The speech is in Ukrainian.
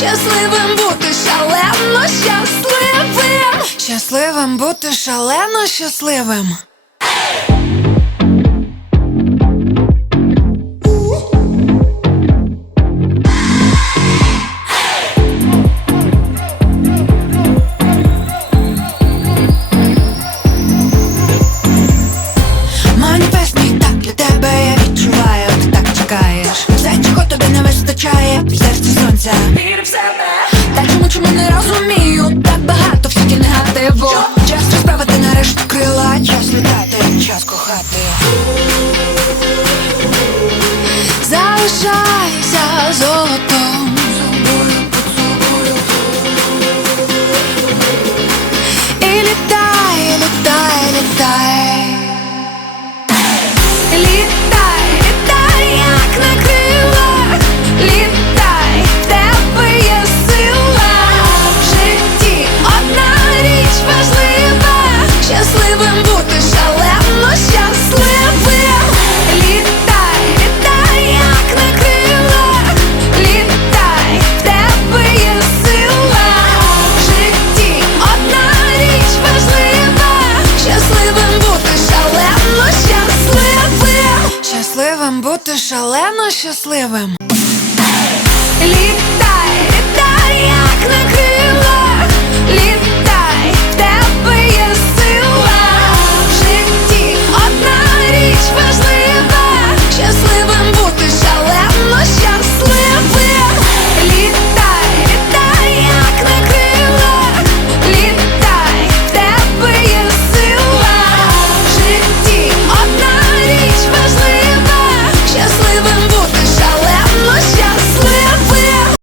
щасливим бути шалено щасливим. Щасливим бути шалено щасливим. Серці сонця. Вір в себе. Та чому чому не розумію? Так багато в негативу. Час розправити нарешті крила, час літати, час кохати. Залишайся золотом. І літай, літай, літай. Літай, літай, як на крилах Літай, бути шалено щасливим